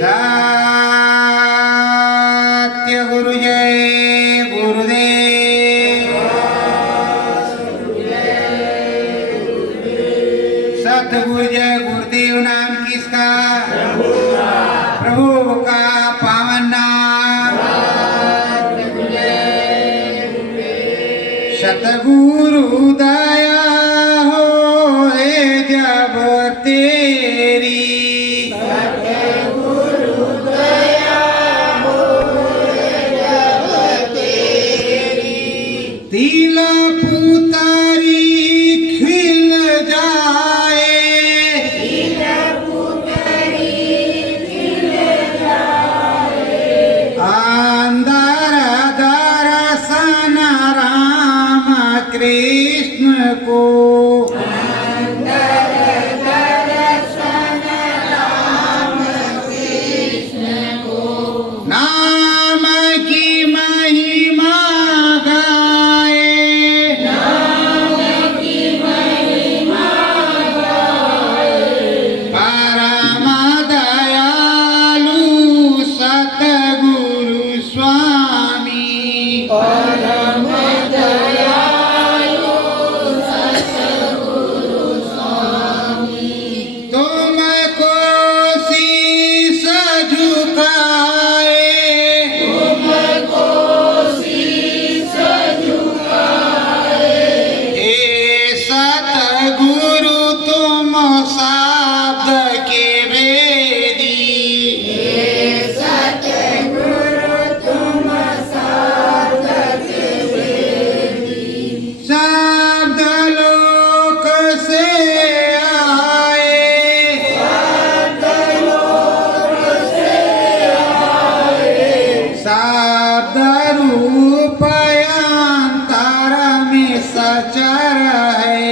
सत्य गुरु जय गुरुदेव। सतगुरु जय गुरुदेव नाम किसका? प्रभु का पावन नाम। सतगुरु दया हो जब तेरी, तिला पुतारी खिल जाए, अंदर दर्शन राम कृष्ण को, नाम की महिमा परम दयालु सतगुरु स्वामी, परम दयालु सतगुरु स्वामी, तुमको शीश झुकाए, तुमको शीश झुकाए, हे सतगुरु तुम शब्द के वेदी, हे सतगुरु तुम शब्द के वेदी, शब्द लोक से आए, शब्द लोक से आए, शब्द रूप अंतर में सचर है,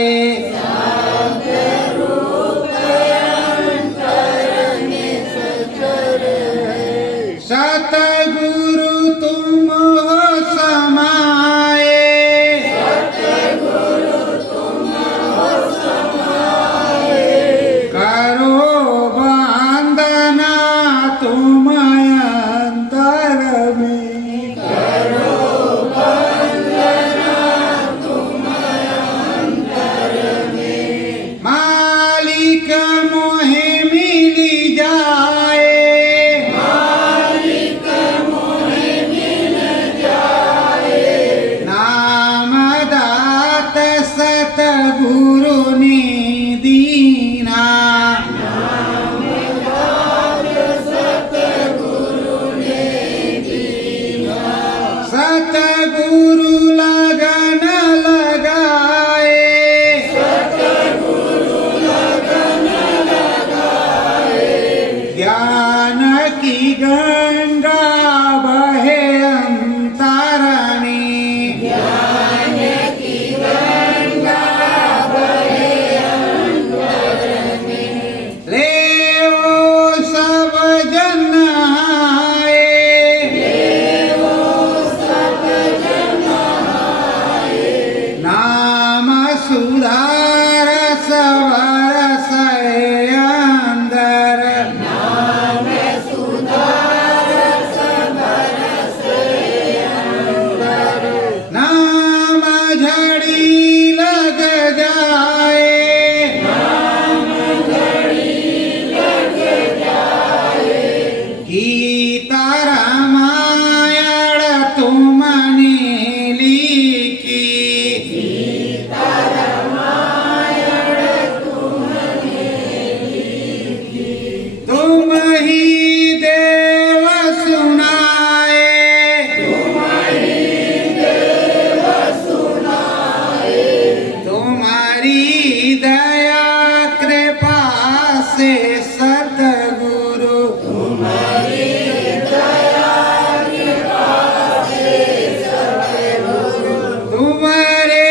सतगुरु तुम हो समाए, सतगुरु तुम हो समाए, करो वंदना तुम अंतर में, करो वंदना तुम अंतर में, मालिक मोहे मिली जाए, सतगुरु ने दीना, सतगुरु ने दीना, सतगुरु लगन लगाए, सतगुरु लगन लगाए, ज्ञान की गंगा बहे अंतरणी, सुधार सवरस अंदर, नाम सुधार सवरस अंदर, नाम झड़ी लग जाए, नाम झड़ी लग जाए, गीता रामायण तुमने लिखी, तुम ही देव सुनाए, तुम ही देव सुनाए, तुम्हारी दया कृपा से सतगुरु, तुम्हारी दया कृपा से सतगुरु, तुम्हारे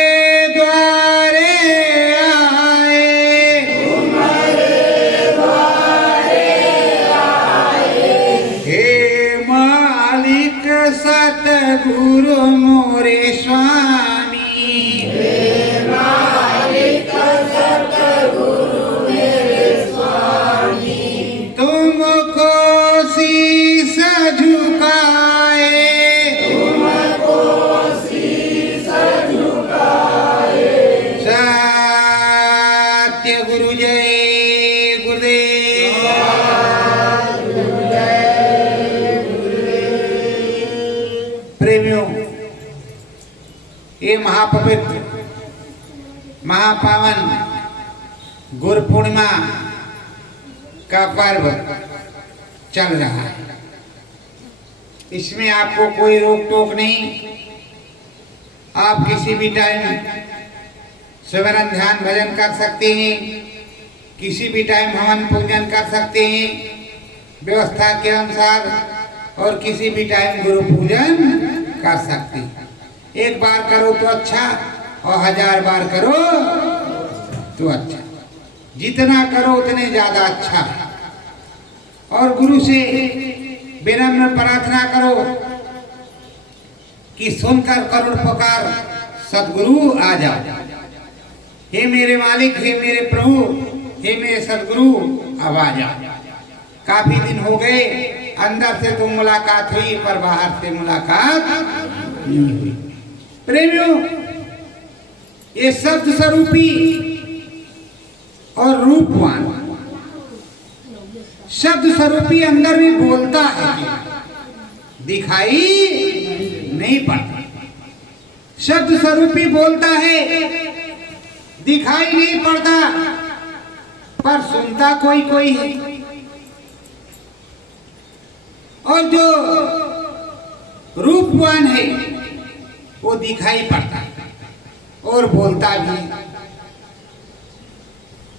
द्वारे आए, तुम्हारे हे मालिक सतगुरु मोरे स्वामी, हे मालिक सतगुरु मेरे स्वामी, तुमको ये महापवित्र महापावन गुरु पूर्णिमा का पर्व चल रहा है। इसमें आपको कोई रोक टोक नहीं। आप किसी भी टाइम सिमरन ध्यान भजन कर सकते हैं, किसी भी टाइम हवन पूजन कर सकते हैं व्यवस्था के अनुसार, और किसी भी टाइम गुरु पूजन कर सकते हैं। एक बार करो तो अच्छा, और 1000 बार करो तो अच्छा। जितना करो उतने ज्यादा अच्छा है। और गुरु से विनम्र प्रार्थना करो कि सुनकर करुण पुकार सदगुरु आ जाओ। हे मेरे मालिक, हे मेरे प्रभु, हे मेरे सदगुरु, अब आ जाओ। काफी दिन हो गए, अंदर से तो मुलाकात हुई पर बाहर से मुलाकात नहीं हुई। प्रेमियों, ये शब्द स्वरूपी और रूपवान, शब्द स्वरूपी अंदर में बोलता है, दिखाई नहीं पड़ता। शब्द स्वरूपी बोलता है, दिखाई नहीं पड़ता, पर सुनता कोई कोई है। और जो रूपवान है वो दिखाई पड़ता है और बोलता भी।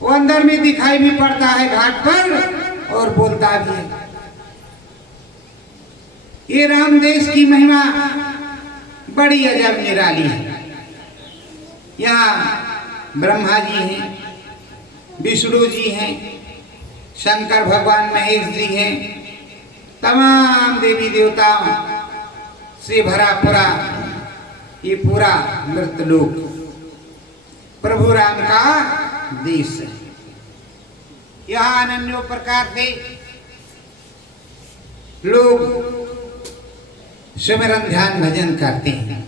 वो अंदर में दिखाई भी पड़ता है घाट पर और बोलता भी है। ये राम देश की महिमा बड़ी अजब निराली है। यहाँ ब्रह्मा जी हैं, विष्णु जी हैं, शंकर भगवान महेश जी हैं, तमाम देवी देवताओं से भरा पूरा ये पूरा मृतलोक प्रभु राम का देश है। यहाँ अनन्य प्रकार से लोग सिमरन ध्यान भजन करते हैं।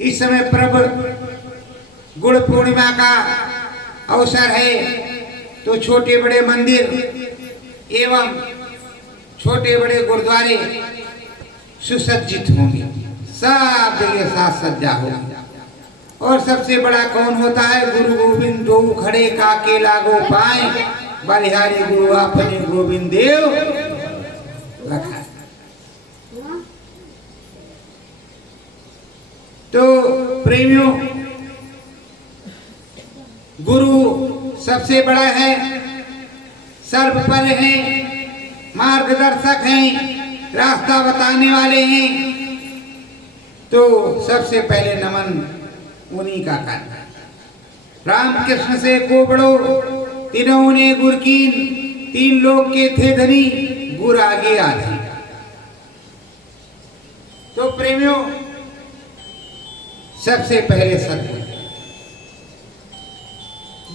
इस समय प्रभु गुरु पूर्णिमा का अवसर है, तो छोटे बड़े मंदिर एवं छोटे बड़े गुरुद्वारे सुसज्जित होंगे, सब जगह साज सज्जा होगी। और सबसे बड़ा कौन होता है? गुरु गोविंद दो खड़े काके लागो पाए, बलिहारी गुरु अपने गोविंद देव रखा। तो प्रेमियों, गुरु सबसे बड़ा है, सर्वपर है, मार्गदर्शक हैं, रास्ता बताने वाले हैं। तो सबसे पहले नमन उन्हीं का करना। रामकृष्ण से को बड़ो तीनों ने गुर कीन, 3 लोग के थे धनी, गुर आगे आधे। तो प्रेमियों, सबसे पहले सदगुरु।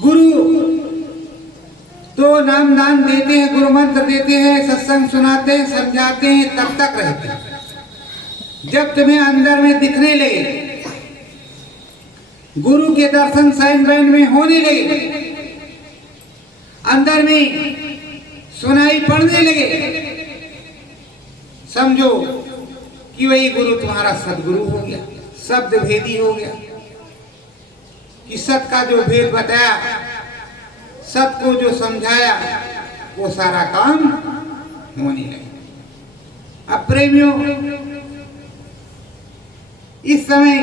गुरु तो नाम दान देते हैं, गुरु मंत्र देते हैं, सत्संग सुनाते हैं, समझाते हैं, तब तक रहते हैं। जब तुम्हें अंदर में दिखने लगे, गुरु के दर्शन साइन बाइन में होने लगे, अंदर में सुनाई पड़ने लगे, समझो कि वही गुरु तुम्हारा सदगुरु हो गया, शब्द भेदी हो गया। कि सत का जो भेद बताया, सत को जो समझाया, वो सारा काम होने लगे। अब प्रेमियों, इस समय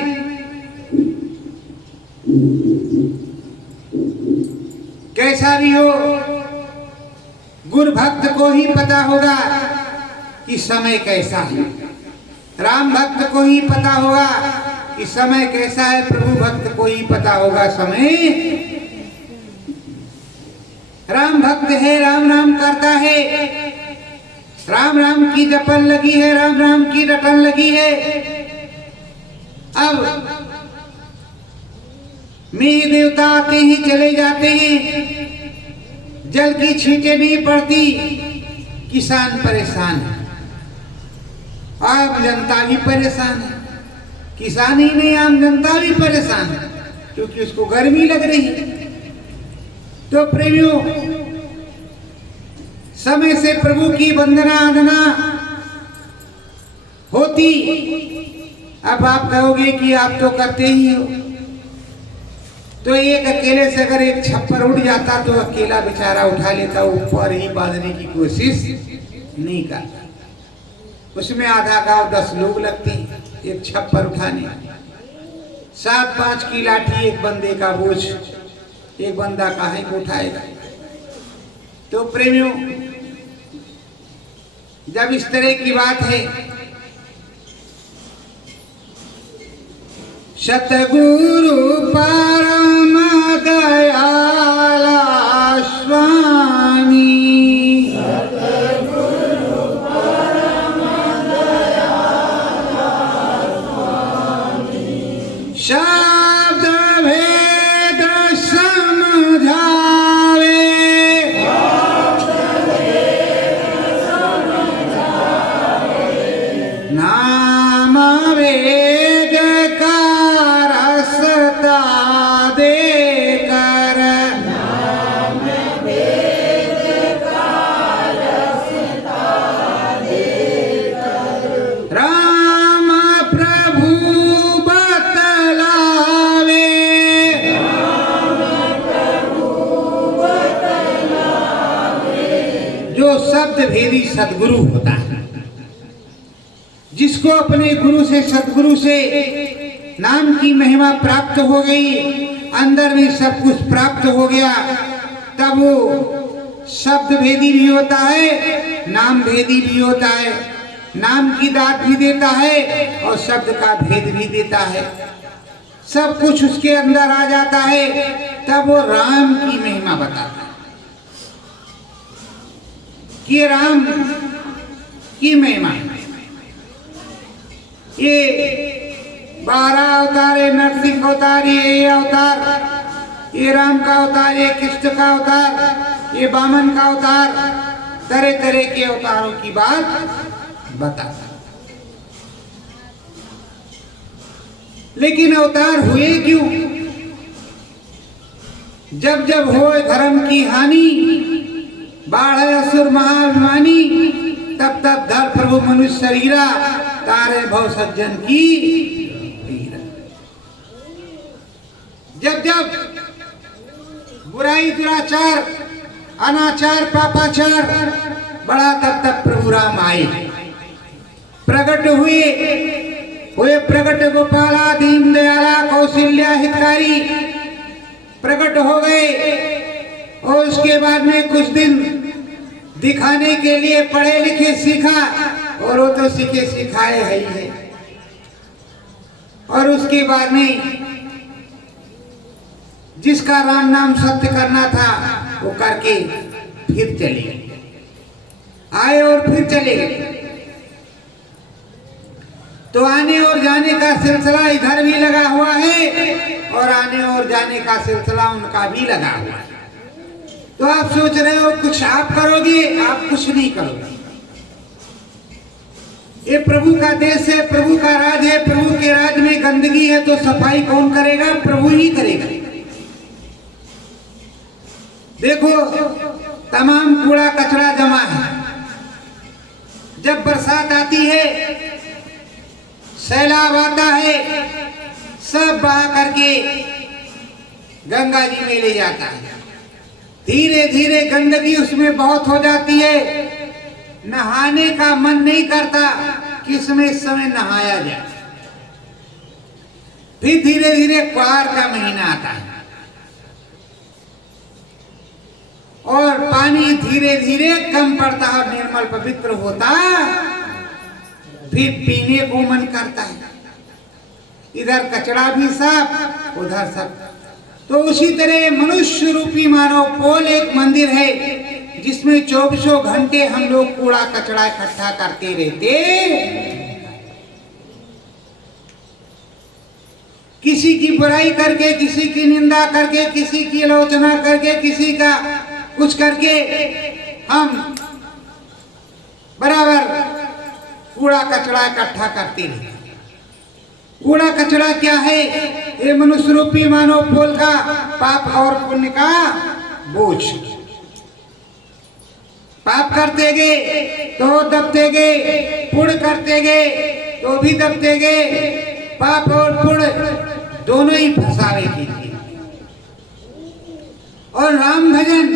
कैसा भी हो, गुरु भक्त को ही पता होगा कि समय कैसा है। राम भक्त को ही पता होगा कि समय कैसा है, प्रभु भक्त को ही पता होगा समय। राम भक्त है, राम राम करता है, राम राम की जपन लगी है, राम राम की रटन लगी है। अब मेघ देवता आते ही चले जाते हैं, जल की छींटें नहीं पड़ती, किसान परेशान है, आम जनता भी परेशान है। किसान ही नहीं, आम जनता भी परेशान है, क्योंकि उसको गर्मी लग रही है। तो प्रेमियों, समय से प्रभु की वंदना आराधना होती अब आप कहोगे कि आप तो करते ही हो, तो एक अकेले से अगर एक छप्पर उठ जाता तो अकेला बेचारा उठा लेता, ऊपर ही बांधने की कोशिश नहीं करता। उसमें आधा गांव 10 लोग लगते हैं एक छप्पर उठाने। 7-5 की लाठी एक बंदे का बोझ, एक बंदा काहे को उठाएगा। तो प्रेमियों, जब इस तरह की बात है, सतगुरु परम दयाला स्वामी, सतगुरु परम दयाला स्वामी, शब्द भेद समझावे, नाम वेद का रसता देकर, नाम वेद का रसता देकर, राम प्रभु बतलावे, राम प्रभु बतलावे। जो शब्द भेदी सद्गुरु होता है, जिसको अपने गुरु से, सतगुरु से नाम की महिमा प्राप्त हो गई, अंदर में सब कुछ प्राप्त हो गया, तब वो शब्द भेदी भी होता है, नाम भेदी भी होता है। नाम की दात भी देता है और शब्द का भेद भी देता है। सब कुछ उसके अंदर आ जाता है, तब वो राम की महिमा बताता है कि राम की महिमा। ये 12 अवतार है, नरसिंह अवतार, ये अवतार, ये राम का अवतार, ये कृष्ण का अवतार, ये वामन का अवतार, तरह तरह के अवतारों की बात बताता। लेकिन अवतार हुए क्यों? जब जब हो धर्म की हानि, बाढ़ असुर महाभिमानी, तब तब धर प्रभु मनुष्य शरीरा, तारे भव सज्जन की पीरा। जब जब बुराई, दुराचार, अनाचार, पापाचार बढ़ा, तब तब प्रभु राम आए, प्रकट हुए प्रकट गोपाला, दीन दयाला, कौशल्या हितकारी प्रकट हो गए। और उसके बाद में कुछ दिन दिखाने के लिए पढ़े लिखे सीखा, और वो तो सीखे सिखाए है ही है। और उसके बाद में जिसका राम नाम सत्य करना था वो करके फिर चले गए, आए और फिर चले गए। तो आने और जाने का सिलसिला इधर भी लगा हुआ है और आने और जाने का सिलसिला उनका भी लगा हुआ है। तो आप सोच रहे हो कुछ आप करोगे, आप कुछ नहीं करोगे। ये प्रभु का देश है, प्रभु का राज है, प्रभु के राज में गंदगी है तो सफाई कौन करेगा? प्रभु ही करेगा। देखो, तमाम कूड़ा कचरा जमा है। जब बरसात आती है, सैलाब आता है, सब बहा करके गंगा जी में ले जाता है। धीरे धीरे गंदगी उसमें बहुत हो जाती है, नहाने का मन नहीं करता कि इसमें इस समय नहाया जाए। फिर धीरे धीरे क्वार का महीना आता है और पानी धीरे धीरे कम पड़ता है, निर्मल पवित्र होता, फिर पीने को मन करता है। इधर कचरा भी साफ, उधर सब। तो उसी तरह मनुष्य रूपी मानव पोल एक मंदिर है जिसमें 24 घंटे हम लोग कूड़ा कचरा इकट्ठा करते रहते। किसी की बुराई करके, किसी की निंदा करके, किसी की आलोचना करके, किसी का कुछ करके हम बराबर कूड़ा कचरा इकट्ठा करते रहते। कूड़ा कचरा क्या है? ये मनुष्य रूपी मानव पोल का पाप और पुण्य का बोझ। पाप करते गए तो दबते गए, पुण्य करते गए तो भी दबते गए, पाप और पुण्य दोनों ही फंसावे की थी। और राम भजन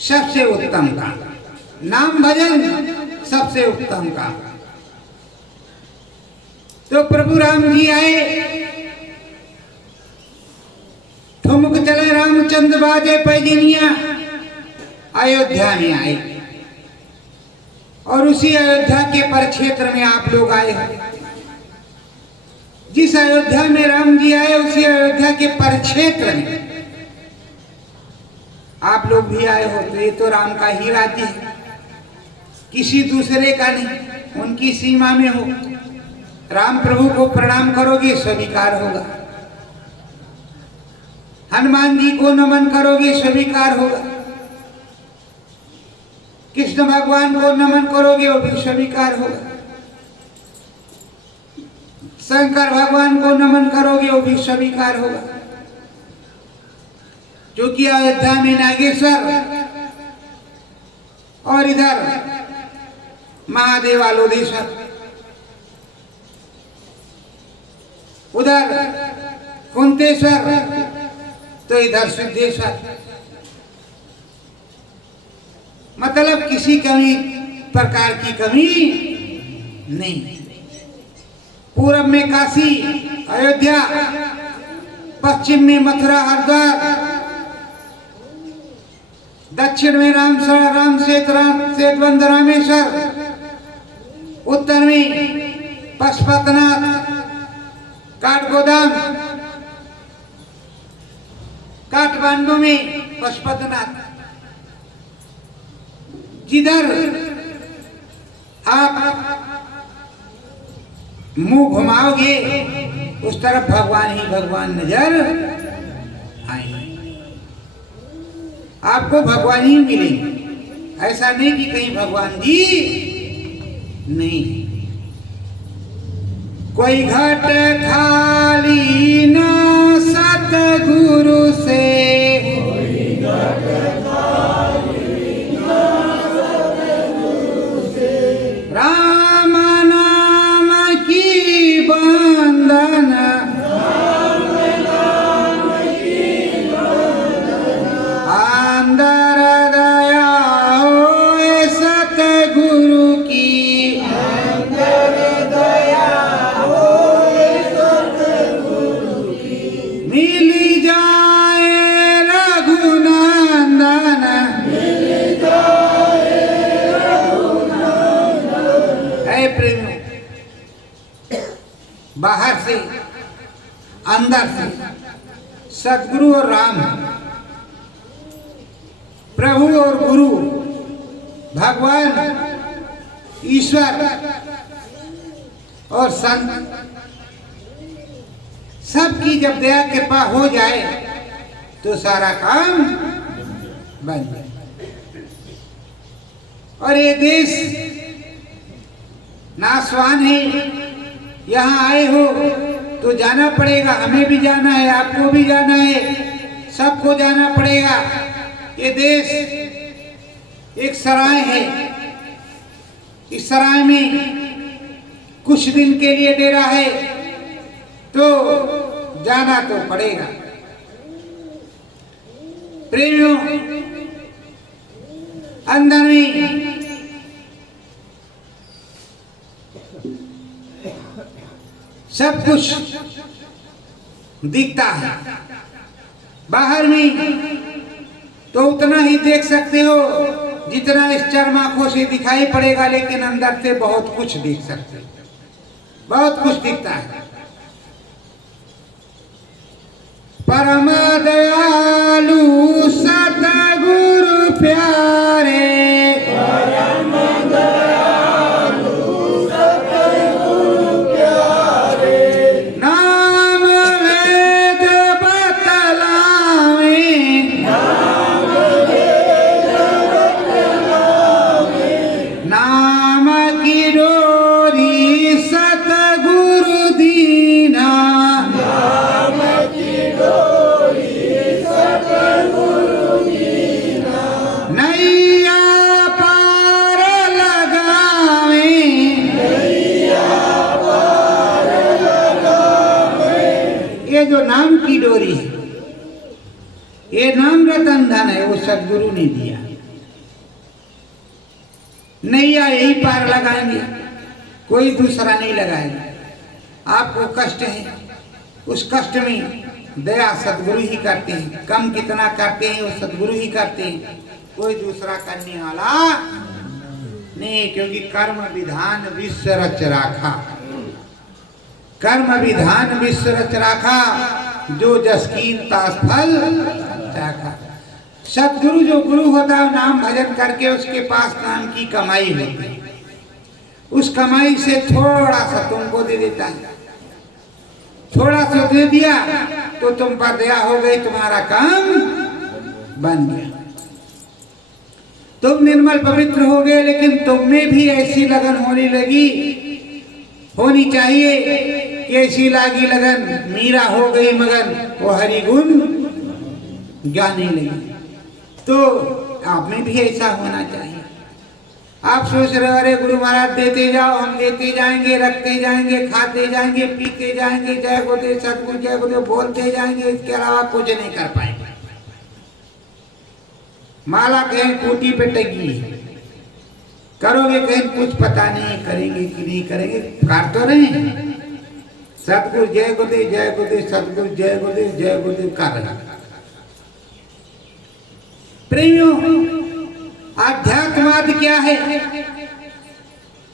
सबसे उत्तम का, नाम भजन सबसे उत्तम का। तो प्रभु राम जी आए, ठुमक चले रामचंद्र बाजे पैजनिया, अयोध्या में आए। और उसी अयोध्या के परिक्षेत्र में आप लोग आए हैं। जिस अयोध्या में राम जी आए उसी अयोध्या के परिक्षेत्र में आप लोग भी आए हो। तो ये तो राम का ही राज्य है, किसी दूसरे का नहीं, उनकी सीमा में हो। राम प्रभु को प्रणाम करोगे स्वीकार होगा, हनुमान जी को नमन करोगे स्वीकार होगा, कृष्ण भगवान को नमन करोगे वो भी स्वीकार होगा, शंकर भगवान को नमन करोगे वो भी स्वीकार होगा। जो कि अयोध्या में नागेश्वर और इधर महादेवालोदेश्वर, उधर कुंतेश्वर तो इधर सिद्धेश्वर। मतलब किसी कमी प्रकार की कमी नहीं। पूरब में काशी अयोध्या, पश्चिम में मथुरा हरिद्वार, दक्षिण में राम सेतुबंध रामेश्वर, उत्तर में पशुपतिनाथ काठगोदाम, काठमांडू में पशुपतिनाथ। जिधर आप मुंह घुमाओगे उस तरफ भगवान ही भगवान नजर आएंगे, आपको भगवान ही मिलेंगे। ऐसा नहीं कि कहीं भगवान जी नहीं। कोई घट खाली ना सतगुरु से, राम नाम की बंदन, अंदर दया होए सतगुरु की, मिली जाए रघुनंदन, है प्रेम। बाहर से अंदर से सतगुरु और राम, प्रभु और गुरु, भगवान ईश्वर और संत, सबकी जब दया कृपा हो जाए तो सारा काम बन जाए। और ये देश नासवान है, यहाँ आए हो तो जाना पड़ेगा, हमें भी जाना है, आपको भी जाना है, सबको जाना पड़ेगा। ये देश एक सराय है, इस सराय में कुछ दिन के लिए डेरा है तो जाना तो पड़ेगा। प्रेमियों, अंदर में सब कुछ दिखता है, बाहर में तो उतना ही देख सकते हो जितना इस चर्म आंखों से दिखाई पड़ेगा, लेकिन अंदर से बहुत कुछ देख सकते हो, बहुत कुछ दिखता है। परम दयालु सतगुरु प्यारे, परम दयालु सतगुरु प्यारे, नाम वेद बतलावे, नाम वेद बतलावे, नाम की डोरी सतगुरु दीना, नैया की डोरी है, ये नाम रतन धन है, वो सदगुरु ने दिया। नैया यही पार लगाएंगे, कोई दूसरा नहीं लगाएगा। आपको कष्ट है, उस कष्ट में दया सदगुरु ही करते हैं। कम कितना करते हैं वो सदगुरु ही करते हैं, कोई दूसरा करने वाला नहीं। क्योंकि कर्म विधान विश्व रच राखा, कर्म विधान विश्व रच राखा, जो जस कीन तास फल चाखा। सदगुरु जो गुरु होता है नाम भजन करके उसके पास नाम की कमाई होती है, उस कमाई से थोड़ा सा तुमको दे देता है। थोड़ा सा दे दिया तो तुम पर दया हो गई, तुम्हारा काम बन गया, तुम निर्मल पवित्र हो गए। लेकिन तुम में भी ऐसी लगन होनी चाहिए कि ऐसी लागी लगन मीरा हो गई मगन, वो हरि गुण गाने लगी। तो आप में भी ऐसा होना चाहिए। आप सोच रहे अरे गुरु महाराज देते जाओ, हम लेते जाएंगे, रखते जाएंगे, खाते जाएंगे, पीते जाएंगे, जय गुरुदेव सतगुरु जय गुरुदेव बोलते जाएंगे, इसके अलावा कुछ नहीं कर पाएंगे। माला कहीं कोटी पे टंगी है, करोगे कहीं कुछ पता नहीं, करेंगे कि नहीं करेंगे, कर तो रहे हैं। सतगुरु जय गुरुदेव जय गुरुदेव सतगुरु जय गुरुदेव जय गुरुदेव कर रहे। प्रेमियों, आध्यात्मवाद क्या है?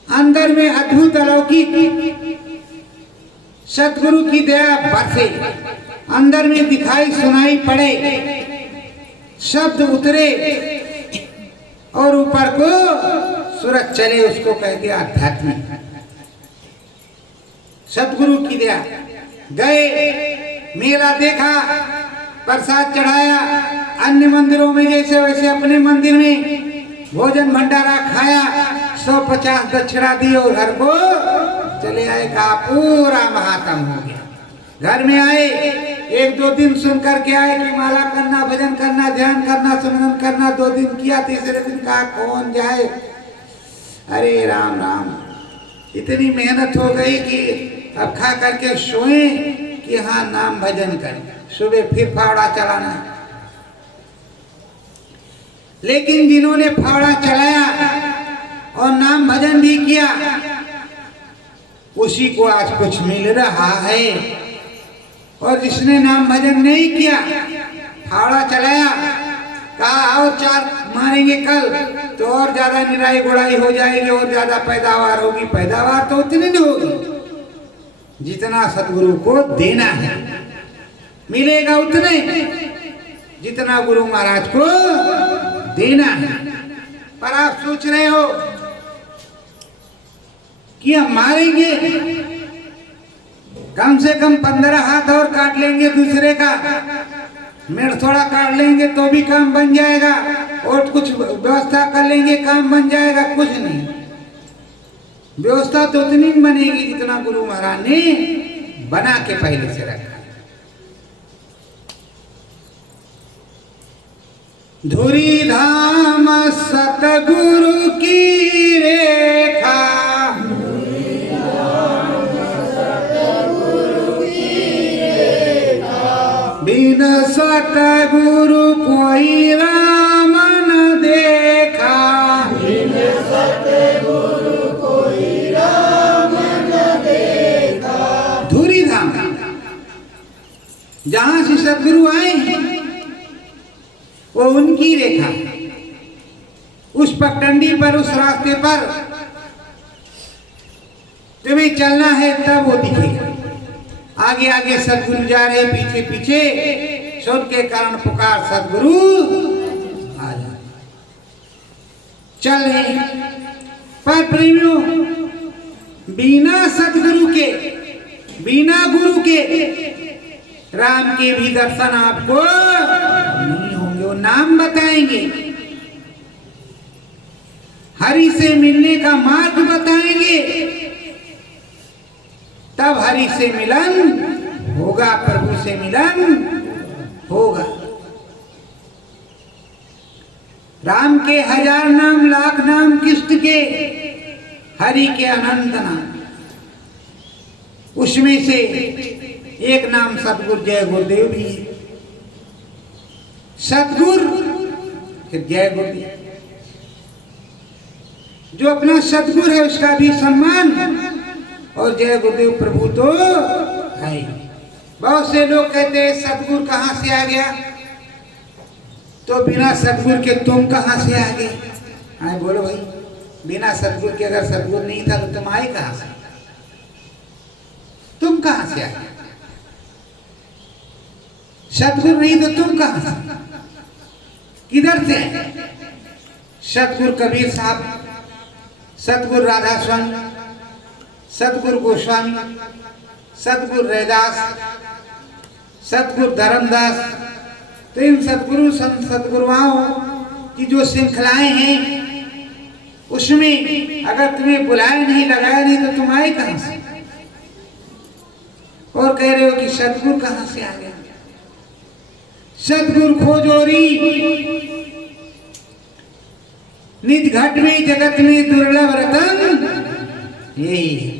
अंदर में अद्भुत अलौकिक सतगुरु की दया बरसे, अंदर में दिखाई सुनाई पड़े, शब्द उतरे और ऊपर को सूरज चले, उसको कहते आध्यात्मिक। सतगुरु की दया। गए, मेला देखा, प्रसाद चढ़ाया, अन्य मंदिरों में जैसे वैसे अपने मंदिर में भोजन भंडारा खाया, 150 दक्षिणा दी और घर को चले आए। का पूरा महात्म हो गया। घर में आए, 1-2 दिन सुन करके आए कि माला करना, भजन करना, ध्यान करना, सुमरन करना। 2 दिन किया, तीसरे दिन कहा कौन जाए, अरे राम राम, इतनी मेहनत हो गई कि अब खा करके सोए कि हाँ नाम भजन करें, सुबह फिर फावड़ा चलाना। लेकिन जिन्होंने फावड़ा चलाया और नाम भजन भी किया, उसी को आज कुछ मिल रहा है। और जिसने नाम भजन नहीं किया, फावड़ा चलाया, कहा आओ 4 मारेंगे कल, तो और ज्यादा निराई गुड़ाई हो जाएगी और ज्यादा पैदावार होगी। पैदावार तो उतनी नहीं होगी जितना सतगुरु को देना है, मिलेगा उतने जितना गुरु महाराज को देना है। पर आप सोच रहे हो कि हम मारेंगे, कम से कम 15 हाथ और काट लेंगे दूसरे का, मेड़ थोड़ा काट लेंगे तो भी काम बन जाएगा, और कुछ व्यवस्था कर लेंगे काम बन जाएगा। कुछ नहीं, व्यवस्था तो उतनी बनेगी जितना गुरु महाराज ने बना के पहले से रखा। धुरी धाम सतगुरु की रेखा, बिन सतगुरु कोई राम न देखा, बिन सतगुरु कोई राम न देखा। धुरी धाम, जहां से सतगुरु आए वो उनकी रेखा, उस पगडंडी पर, उस रास्ते पर तुम्हें चलना है, तब वो दिखेगा। आगे आगे सदगुरु जा रहे, पीछे पीछे सुन के कारण पुकार सदगुरु आ जा, चल रहे। पर प्रेमियों, बिना सदगुरु के, बिना गुरु के राम के भी दर्शन आपको नहीं होंगे। वो नाम बताएंगे, हरि से मिलने का मार्ग बताएंगे, तब हरि से मिलन होगा, प्रभु से मिलन होगा। राम के 1000 नाम, लाख नाम, कृष्ण के, हरि के अनंत नाम, उसमें से एक नाम सतगुरु जय गुरुदेव भी है। सतगुरु फिर जय गुरुदेव। जो अपना सतगुरु है उसका भी सम्मान, और जय गुरुदेव प्रभु तो है। बहुत से लोग कहते हैं सतगुरु कहां से आ गया, तो बिना सतगुरु के तुम कहां से आ गए? हाँ बोलो भाई, बिना सतगुरु के अगर सतगुरु नहीं था तो तुम आए कहां से? तुम कहां से आ गए? सतगुरु नहीं तो तुम कहां से, किधर से? सतगुरु कबीर साहब, सतगुरु राधा स्वामी, सतगुरु गोस्वामी, सतगुरु रैदास, सतगुरु धर्मदास, तो इन सतगुरु सतगुरुओं की जो श्रृंखलाएं हैं उसमें अगर तुम्हें बुलाया नहीं, लगाया नहीं, तो तुम आए कहां से? और कह रहे हो कि सतगुरु कहां से आ गया? सतगुरु खोजोरी निज घट में जगत में दुर्लभ रतन, यही है।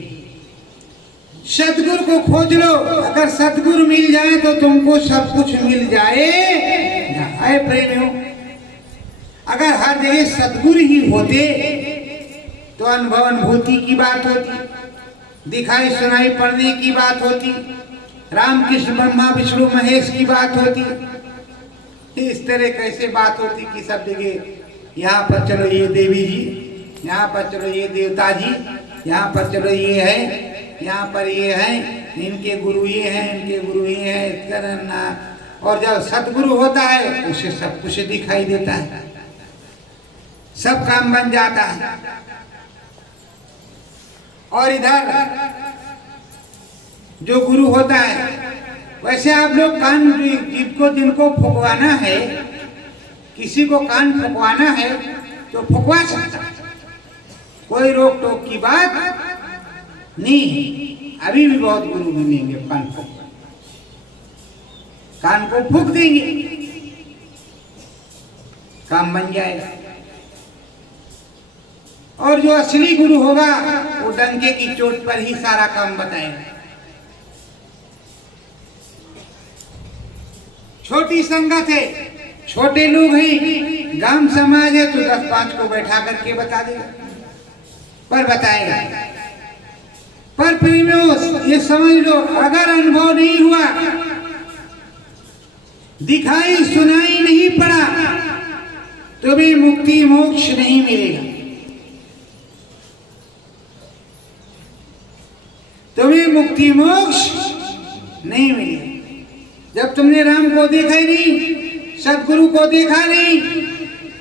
सतगुरु को खोज लो, अगर सतगुरु मिल जाए तो तुमको सब कुछ मिल जाए। आए प्रेमियों, अगर हर जगह सतगुरु ही होते तो अनुभव अनुभूति की बात होती, दिखाई सुनाई पढ़ने की बात होती, राम कृष्ण ब्रह्मा विष्णु महेश की बात होती। इस तरह कैसे बात होती कि सब जगह यहाँ पर चलो ये देवी जी, यहाँ पर चलो ये देवता जी, यहाँ पर चलो ये है, यहाँ पर ये है, इनके गुरु ये हैं, इनके गुरु ये हैं, करना। और जब सतगुरु होता है उसे सब कुछ दिखाई देता है, सब काम बन जाता है। और इधर जो गुरु होता है, वैसे आप लोग कान जिनको फुकवाना है, किसी को कान फुकवाना है तो फुकवा सकता, कोई रोक टोक की बात नहीं है। अभी भी बहुत गुरु मिलेंगे कान को फूक देंगे, काम बन जाएगा। और जो असली गुरु होगा वो डंके की चोट पर ही सारा काम बताएगा। छोटी संगत है, छोटे लोग हैं, गांव समाज है, तो 10-5 को बैठा करके बता देगा, पर बताएगा। पर प्रेमियों ये समझ लो, अगर अनुभव नहीं हुआ, दिखाई सुनाई नहीं पड़ा, तो भी मुक्ति मोक्ष नहीं मिलेगा। तुम्हें मुक्ति मोक्ष नहीं मिलेगा जब तुमने राम को देखा ही नहीं, सतगुरु को देखा नहीं,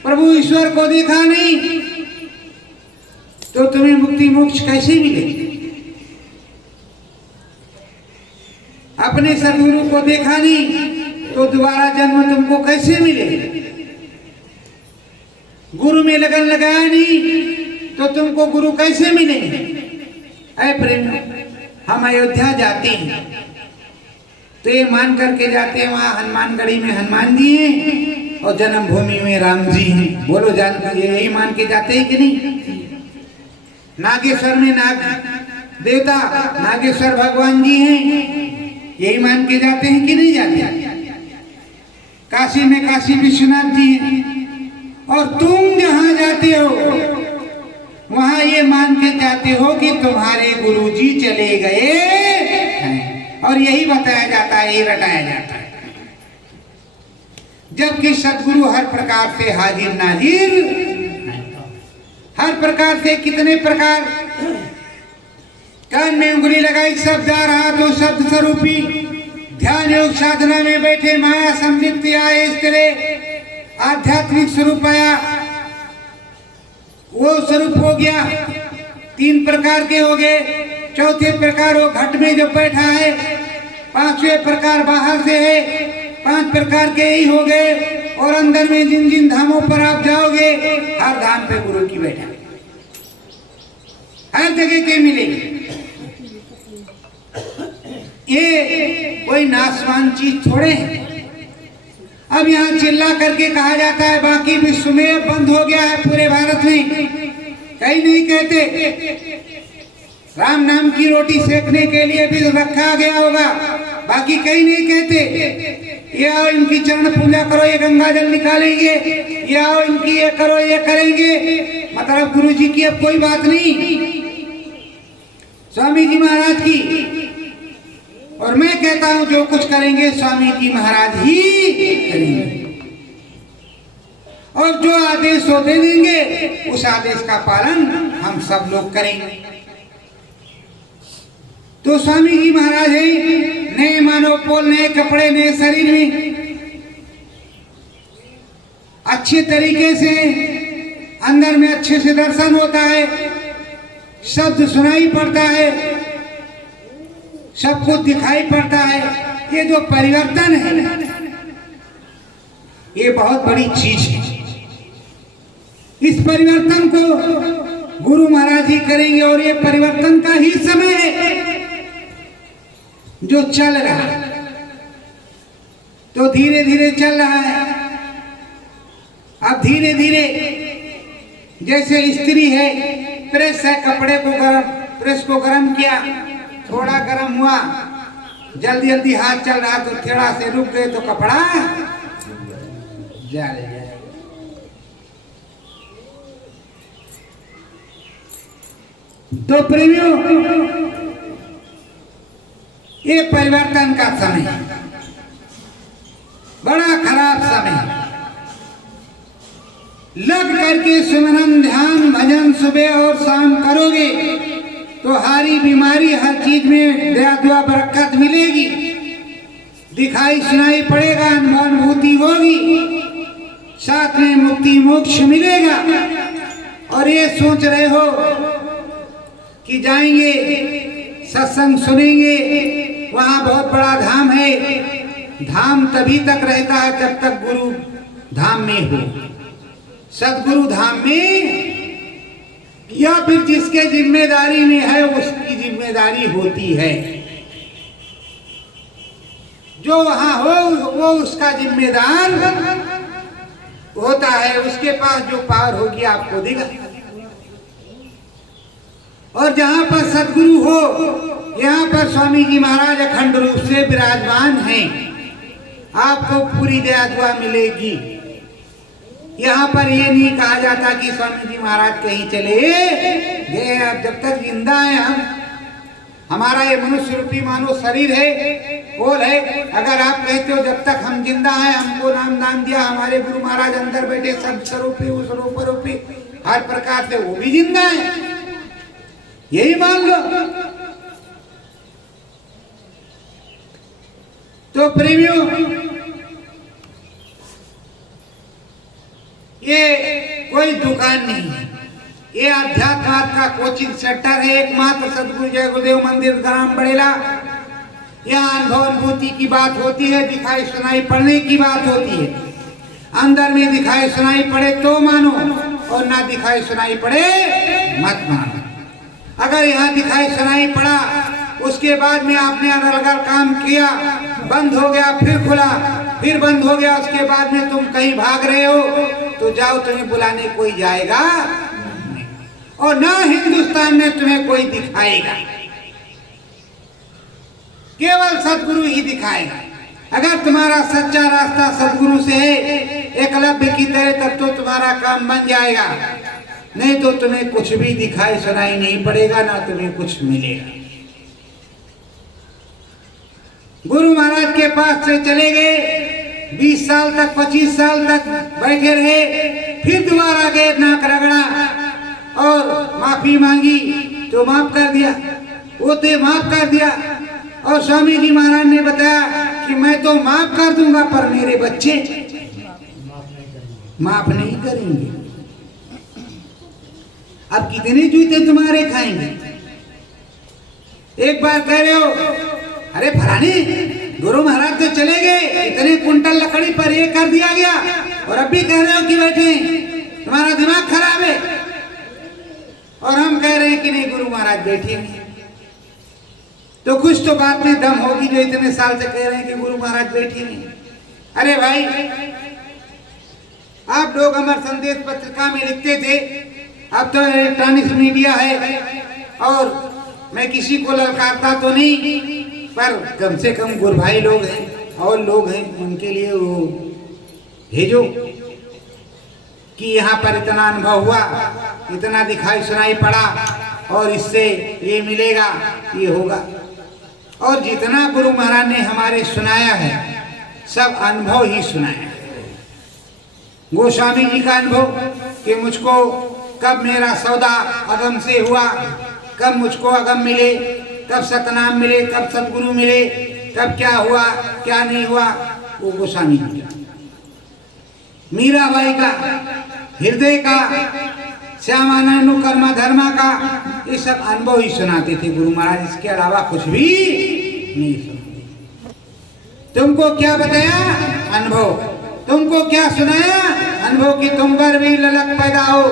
प्रभु ईश्वर को देखा नहीं, तो तुम्हें मुक्ति मोक्ष कैसे मिलेगी? अपने सतगुरु को देखा नहीं तो दोबारा जन्म तुमको कैसे मिले? गुरु में लगन लगाया नहीं तो तुमको गुरु कैसे मिले? ऐ प्रेम, हम अयोध्या जाते हैं तो ये मान करके जाते हैं वहां हनुमानगढ़ी में हनुमान जी हैं और जन्मभूमि में राम जी हैं। बोलो जानते यही मान के जाते हैं कि नहीं? नागेश्वर में नाग देवता नागेश्वर भगवान जी हैं, यही मान के जाते हैं कि नहीं जाते? काशी में काशी विश्वनाथ जी हैं। और तुम जहां जाते हो वहां ये मान के जाते हो कि तुम्हारे गुरुजी चले गए, और यही बताया जाता है, यही रटाया जाता है। जबकि सदगुरु हर प्रकार से हाजिर नाजिर, हर प्रकार से, कितने प्रकार, कान में उंगली लगाई शब्द आ रहा तो शब्द स्वरूपी, ध्यान योग साधना में बैठे माया संलिप्त आए, इस तरह आध्यात्मिक स्वरूप आया, वो स्वरूप हो गया। 3 प्रकार के हो गए। चौथे प्रकार वो घट में जो बैठा है, 5वें प्रकार बाहर से है, 5 प्रकार के ही हो गए। और अंदर में जिन जिन धामों पर आप जाओगे, हर धाम पे गुरु की बैठा, हर जगह के मिलेंगे। ये कोई नाशवान चीज थोड़े है। अब यहाँ चिल्ला करके कहा जाता है बाकी विश्व में बंद हो गया है, पूरे भारत में कहीं नहीं कहते। राम नाम की रोटी सेकने के लिए भी रखा गया होगा, बाकी कहीं नहीं कहते ये आओ इनकी चरण पूजा करो, ये गंगा जल निकालेंगे, ये आओ इनकी ये करो, ये करेंगे। मतलब गुरु जी की अब कोई बात नहीं, स्वामी जी महाराज की। और मैं कहता हूं जो कुछ करेंगे स्वामी जी महाराज ही करेंगे, और जो आदेश वो दे देंगे उस आदेश का पालन हम सब लोग करेंगे। तो स्वामी जी महाराज है, नए मानव पोल, नए कपड़े, नए शरीर में अच्छे तरीके से अंदर में अच्छे से दर्शन होता है, शब्द सुनाई पड़ता है, सब कुछ दिखाई पड़ता है। ये जो परिवर्तन है ये बहुत बड़ी चीज है। इस परिवर्तन को गुरु महाराज ही करेंगे, और ये परिवर्तन का ही समय है जो चल रहा है। तो धीरे धीरे चल रहा है। अब धीरे धीरे जैसे स्त्री है, प्रेस है, कपड़े को प्रेस को गर्म किया, थोड़ा गर्म हुआ, जल्दी जल्दी हाथ चल रहा तो थोड़ा से रुक गए तो कपड़ा जल गया। तो प्रेमियों, ये परिवर्तन का समय, बड़ा खराब समय। लग करके सुमरन ध्यान भजन सुबह और शाम करोगे तो हारी बीमारी हर चीज में दया दुआ बरकत मिलेगी, दिखाई सुनाई पड़ेगा, अनुभूति होगी, साथ में मुक्ति मोक्ष मिलेगा। और ये सोच रहे हो कि जाएंगे सत्संग सुनेंगे, वहां बहुत बड़ा धाम है। धाम तभी तक रहता है जब तक गुरु धाम में हो, सदगुरु धाम में, या फिर जिसके जिम्मेदारी में है उसकी जिम्मेदारी होती है। जो वहां हो वो उसका जिम्मेदार होता है, उसके पास जो पावर होगी आपको देगा। और जहां पर सदगुरु हो, यहाँ पर स्वामी जी महाराज अखंड रूप से विराजमान हैं, आपको पूरी दया दुआ मिलेगी। यहाँ पर ये नहीं कहा जाता कि स्वामी जी महाराज कहीं चले गए। अब जब तक जिंदा है हम, हमारा ये मनुष्य रूपी मानो शरीर है, कोल है, अगर आप कहते हो जब तक हम जिंदा हैं, हमको नाम दान दिया, हमारे गुरु महाराज अंदर बैठे सब स्वरूपी उस रूपी हर प्रकार से वो भी जिंदा है, यही मान लो। तो प्रेमियों, ये कोई दुकान नहीं है, ये अध्यात्म का कोचिंग सेंटर है। एकमात्र सदगुरु जय गुरुदेव मंदिर ग्राम बड़ेला। यहाँ अनुभव अनुभूति की बात होती है, दिखाई सुनाई पड़ने की बात होती है। अंदर में दिखाई सुनाई पड़े तो मानो, और ना दिखाई सुनाई पड़े मत मानो। अगर यहाँ दिखाई सुनाई पड़ा, उसके बाद में आपने अलग काम किया, बंद हो गया, फिर खुला, फिर बंद हो गया, उसके बाद में तुम कहीं भाग रहे हो, तो जाओ, तुम्हें बुलाने कोई जाएगा और ना हिंदुस्तान में तुम्हें कोई दिखाएगा, केवल सदगुरु ही दिखाएगा। अगर तुम्हारा सच्चा रास्ता सदगुरु से है, एकलव्य की तरह, तब तो तुम्हारा काम बन जाएगा, नहीं तो तुम्हें कुछ भी दिखाई सुनाई नहीं पड़ेगा, ना तुम्हें कुछ मिलेगा। गुरु महाराज के पास से चले गए, 20 साल तक 25 साल तक बैठे रहे, फिर दोबारा गए, नाक रगड़ा और माफी मांगी तो माफ कर दिया, वो तो माफ कर दिया। और स्वामी जी महाराज ने बताया कि मैं तो माफ कर दूंगा, पर मेरे बच्चे माफ नहीं करेंगे। अब कितने जूते तुम्हारे खाएंगे? एक बार कह रहे हो, अरे फलानी गुरु महाराज तो चले गए, इतने कुंटल लकड़ी पर ये कर दिया गया, और अब भी कह रहे हो कि बैठे, तुम्हारा दिमाग खराब है। और हम कह रहे हैं कि नहीं, गुरु महाराज बैठे नहीं, तो कुछ तो बात में दम होगी जो इतने साल से कह रहे हैं कि गुरु महाराज बैठे नहीं। अरे भाई, आप लोग अमर संदेश पत्रिका में लिखते थे, अब तो इलेक्ट्रॉनिक्स मीडिया है, और मैं किसी को ललकारता तो नहीं, पर कम से कम गुरु भाई लोग हैं और लोग हैं, उनके लिए वो भेजो कि यहाँ पर इतना अनुभव हुआ, इतना दिखाई सुनाई पड़ा और इससे ये मिलेगा, ये होगा। और जितना गुरु महाराज ने हमारे सुनाया है सब अनुभव ही सुनाया है। गोस्वामी जी का अनुभव कि मुझको कब मेरा सौदा अगम से हुआ, कब मुझको अगम मिले, कब सतनाम मिले, कब सतगुरु मिले, कब क्या हुआ क्या नहीं हुआ, वो गोस्वामी जी का। मीराबाई का हृदय का, श्यामानंद कर्मा धर्मा का, ये सब अनुभव ही सुनाते थे गुरु महाराज, इसके अलावा कुछ भी नहीं सुनाते। तुमको क्या बताया? अनुभव। तुमको क्या सुनाया? अनुभव कि तुम पर भी ललक पैदा हो,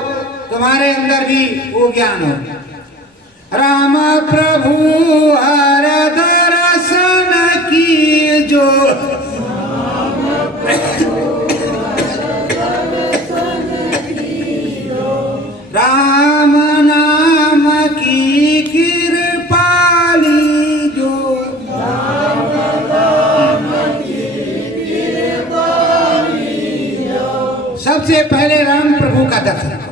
तुम्हारे अंदर भी वो ज्ञान हो। राम प्रभु हर दर्शन की जो, राम नाम की कृपाली जो, सबसे पहले राम प्रभु का दर्शन करो।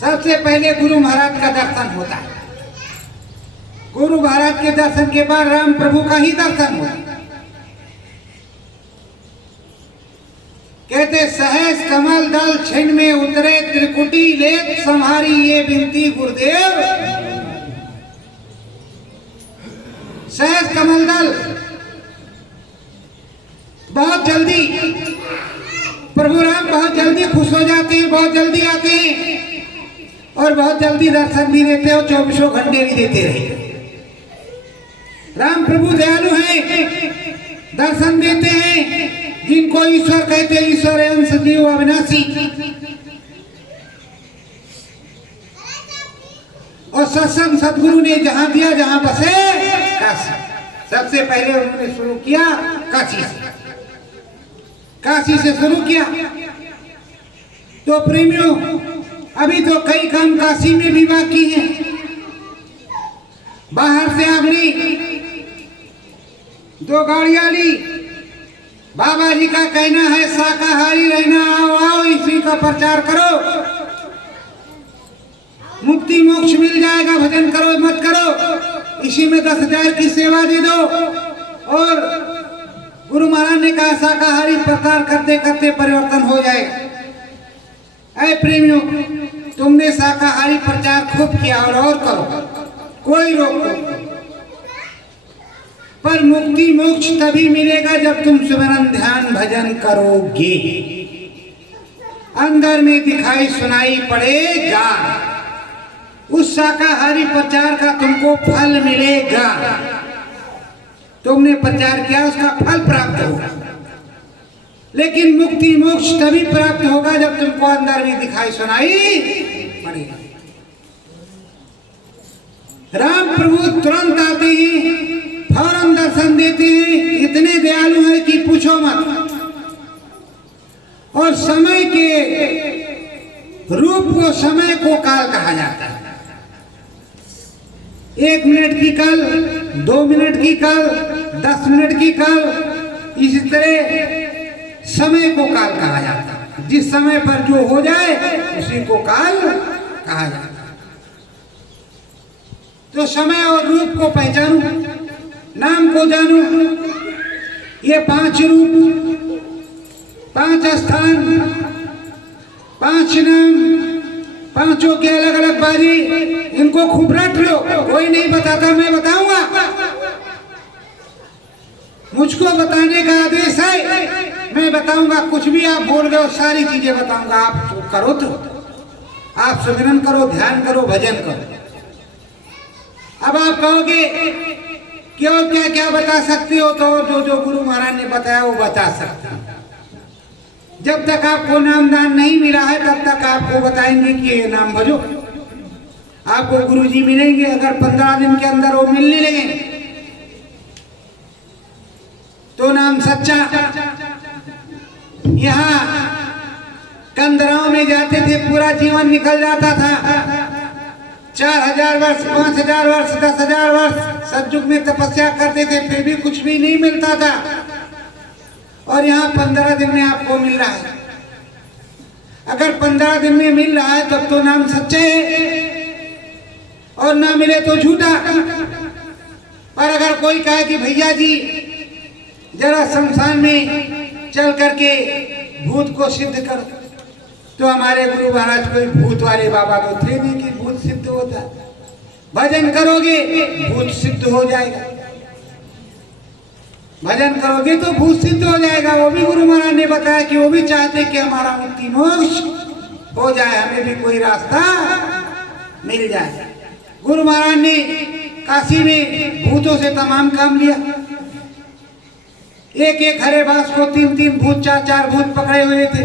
सबसे पहले गुरु महाराज का दर्शन होता है। गुरु महाराज के दर्शन के बाद राम प्रभु का ही दर्शन होता है। कहते सहज कमल दल छिन में उतरे, त्रिकुटी लेत संहारी ये बिनती गुरुदेव। सहज कमल दल बहुत जल्दी, प्रभु राम बहुत जल्दी खुश हो जाते हैं, बहुत जल्दी आते हैं और बहुत जल्दी दर्शन भी देते हैं और 24 घंटे भी देते रहे। राम प्रभु दयालु हैं, दर्शन देते हैं। जिनको ईश्वर कहते हैं, ईश्वर अंश जीव अविनाशी, और सत्संग सदगुरु ने जहां दिया जहां बसे काशी। सबसे पहले उन्होंने शुरू किया काशी से, काशी से शुरू किया। तो प्रेमियों, अभी तो कई काम काशी में भी बाकी हैं। बाहर से आपने 2 गाड़ियां ली। बाबा जी का कहना है शाकाहारी रहना, आओ आओ इसी का प्रचार करो, मुक्ति मोक्ष मिल जाएगा, भजन करो मत करो, इसी में 10,000 की सेवा दे दो। और गुरु महाराज ने कहा शाकाहारी प्रचार करते करते परिवर्तन हो जाएगा। ऐ प्रेमियों, तुमने शाकाहारी प्रचार खूब किया और करो, कोई रोक नहीं, पर मुक्ति मोक्ष तभी मिलेगा जब तुम सुमिरन ध्यान भजन करोगे, अंदर में दिखाई सुनाई पड़ेगा, उस शाकाहारी प्रचार का तुमको फल मिलेगा। तुमने प्रचार किया, उसका फल प्राप्त होगा। लेकिन मुक्ति मोक्ष तभी प्राप्त होगा जब तुमको अंदर में दिखाई सुनाई पड़ेगा। राम प्रभु तुरंत आते हैं, फौरन दर्शन देते हैं, इतने दयालु हैं कि पूछो मत। और समय के रूप को, समय को काल कहा जाता है। 1 मिनट की काल, 2 मिनट की काल, 10 मिनट की काल, इसी तरह समय को काल कहा जाता है। जिस समय पर जो हो जाए उसी को काल कहा जाता है। तो समय और रूप को पहचानो, नाम को जानो। ये 5 रूप, 5 स्थान, 5 नाम, 5 के अलग अलग बाजी, इनको खूब रट लो। कोई नहीं बताता, मैं बताऊंगा। मुझको बताने का आदेश है, मैं बताऊंगा। कुछ भी आप बोल रहे हो, सारी चीजें बताऊंगा। आप करो, तो आप सुमिरन करो, ध्यान करो, भजन करो। अब आप कहोगे कि और क्या क्या बता सकते हो, तो जो जो गुरु महाराज ने बताया वो बता सकते हो। जब तक आपको नामदान नहीं मिला है तब तक आपको बताएंगे कि ये नाम भजो। आपको गुरुजी मिलेंगे, अगर 15 दिन के अंदर वो मिलने लगे तो नाम सच्चा। यहाँ कंदराओं में जाते थे, पूरा जीवन निकल जाता था, 4,000 वर्ष, 5,000 वर्ष, 10,000 वर्ष सतयुग में तपस्या करते थे, फिर भी कुछ भी नहीं मिलता था। और यहाँ 15 दिन में आपको मिल रहा है। अगर 15 दिन में मिल रहा है तब तो नाम सच्चे है, और ना मिले तो झूठा। और अगर कोई कहे कि भैया जी जरा शमशान में चल करके भूत को सिद्ध करो, तो हमारे गुरु महाराज कोई भूत वाले बाबा तो थे नहीं कि भूत सिद्ध होता। भजन करोगे भूत सिद्ध हो जाएगा, भजन करोगे तो भूत सिद्ध हो जाएगा। वो भी गुरु महाराज ने बताया कि वो भी चाहते कि हमारा मुक्ति मोक्ष हो जाए, हमें भी कोई रास्ता मिल जाए। गुरु महाराज ने काशी में भूतों से तमाम काम लिया। एक एक हरे बांस को 3-3 भूत, 4-4 भूत पकड़े हुए थे,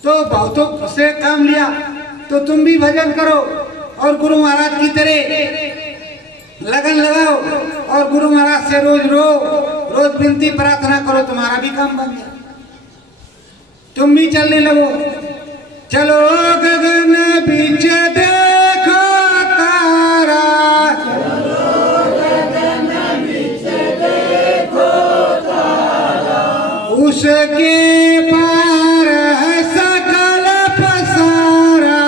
तो बहुतों से काम लिया। तो तुम भी भजन करो और गुरु महाराज की तरह लगन लगाओ, और गुरु महाराज से रोज रोज विनती प्रार्थना करो, तुम्हारा भी काम बन गया। तुम भी चलने लगो। चलो गगन बीच देखो तारा, उसके पार है सकल पसारा,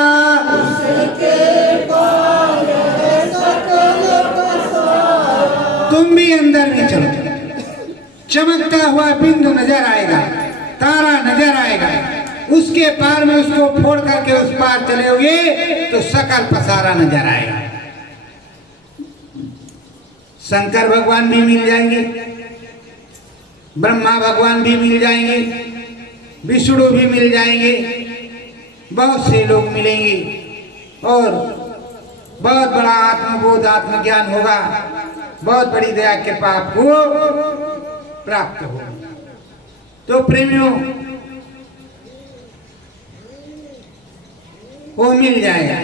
तुम भी अंदर में चलो। चमकता हुआ बिंदु नजर आएगा, तारा नजर आएगा, उसके पार में उसको फोड़ करके उस पार चलोगे तो सकल पसारा नजर आएगा। शंकर भगवान भी मिल जाएंगे, ब्रह्मा भगवान भी मिल जाएंगे, विष्णु भी मिल जाएंगे, बहुत से लोग मिलेंगे, और बहुत बड़ा आत्मबोध आत्मज्ञान होगा, बहुत बड़ी दया कृपा आपको प्राप्त होगी। तो प्रेमियों, वो मिल जाएगा।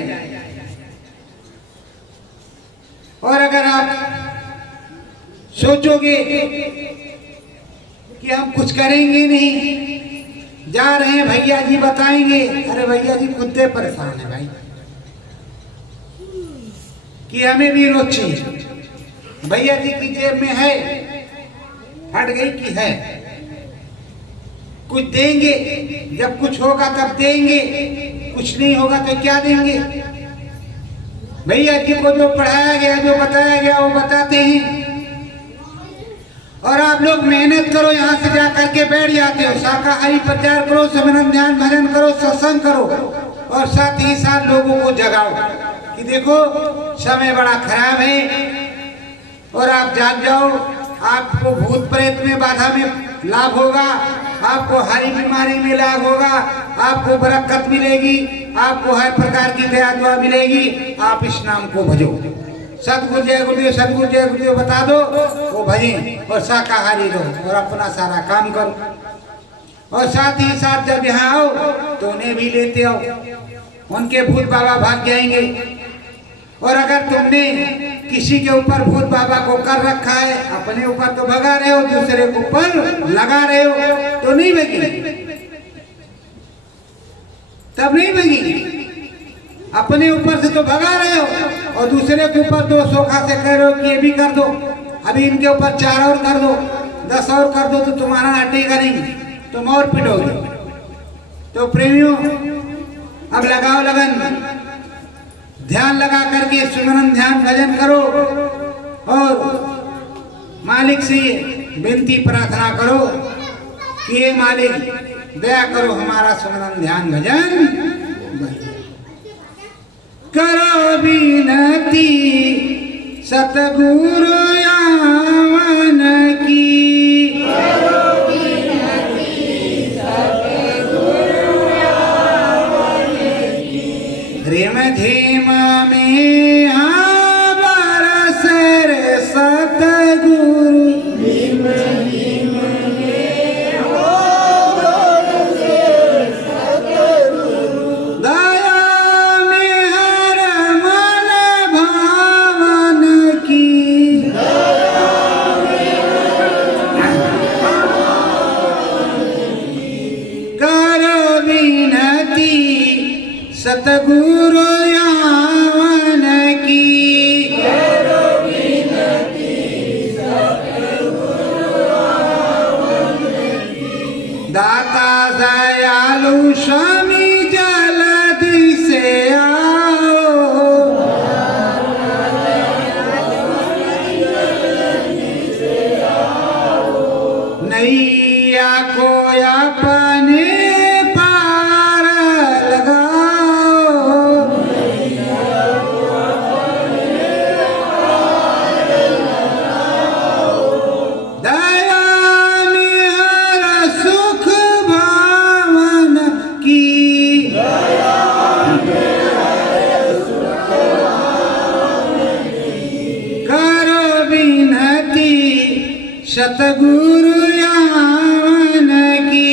और अगर आप सोचोगे कि हम कुछ करेंगे नहीं, जा रहे हैं भैया जी बताएंगे, अरे भैया जी खुद से परेशान है भाई कि हमें भी रोज चाहिए। भैया जी की जेब में है, हट गई कि है, कुछ देंगे, जब कुछ होगा तब देंगे, कुछ नहीं होगा तो क्या देंगे। भैया जी को जो पढ़ाया गया, जो बताया गया वो बताते हैं। और आप लोग मेहनत करो, यहाँ से जा करके बैठ जाते हो, शाकाहारी प्रचार करो, सिमरन ध्यान भजन करो, सत्संग करो, और साथ ही साथ लोगों को जगाओ कि देखो समय बड़ा खराब है, और आप जाग जाओ। आपको भूत प्रेत में बाधा में लाभ होगा, आपको हरी बीमारी में लाभ होगा, आपको बरकत मिलेगी, आपको हर प्रकार की दया दुआ मिलेगी। आप इस नाम को भजो, सतगुरु जय गुरुदेव, सतगुरु जय गुरुदेव बता दो, वो भजें, और शाकाहारी रहो और अपना सारा काम करो। और साथ ही साथ जब यहाँ आओ तो उन्हें भी लेते आओ, उनके भूत बाबा भाग जाएंगे। और अगर तुमने किसी के ऊपर भूत बाबा को कर रखा है, अपने ऊपर तो भगा रहे हो, दूसरे के ऊपर लगा रहे हो, तो नहीं भगी, तब नहीं भगी। अपने ऊपर से तो भगा रहे हो, और दूसरे के ऊपर 2 सोखा से कह रहे हो कि ये भी कर दो, अभी इनके ऊपर 4 और कर दो, 10 और कर दो, तो तुम्हारा हटेगा नहीं, तुम और पिटोगे। तो प्रेमियों, अब लगाओ लगन, ध्यान लगा करके सिमरन ध्यान भजन करो, और मालिक से विनती प्रार्थना करो कि ये मालिक दया करो, हमारा सिमरन ध्यान भजन करो विनती सतगुरु यावन की, रेम धीम में हाँ बरस रे सतगुरु, सतगुरु यावन की दाता दयालु स्वामी जल्दी से आओ नैया को अपने पार लगाओ दया निहार सुख भावन की करो विनती सतगुरु यावन की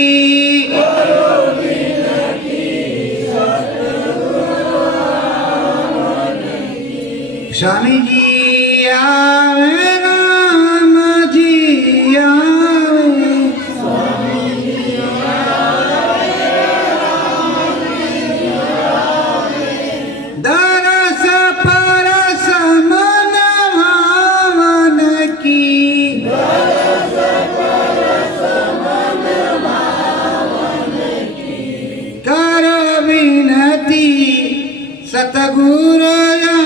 स्वामी जी आवे राम जी आवे दरस परस मन भावन की करो विनती सतगुरु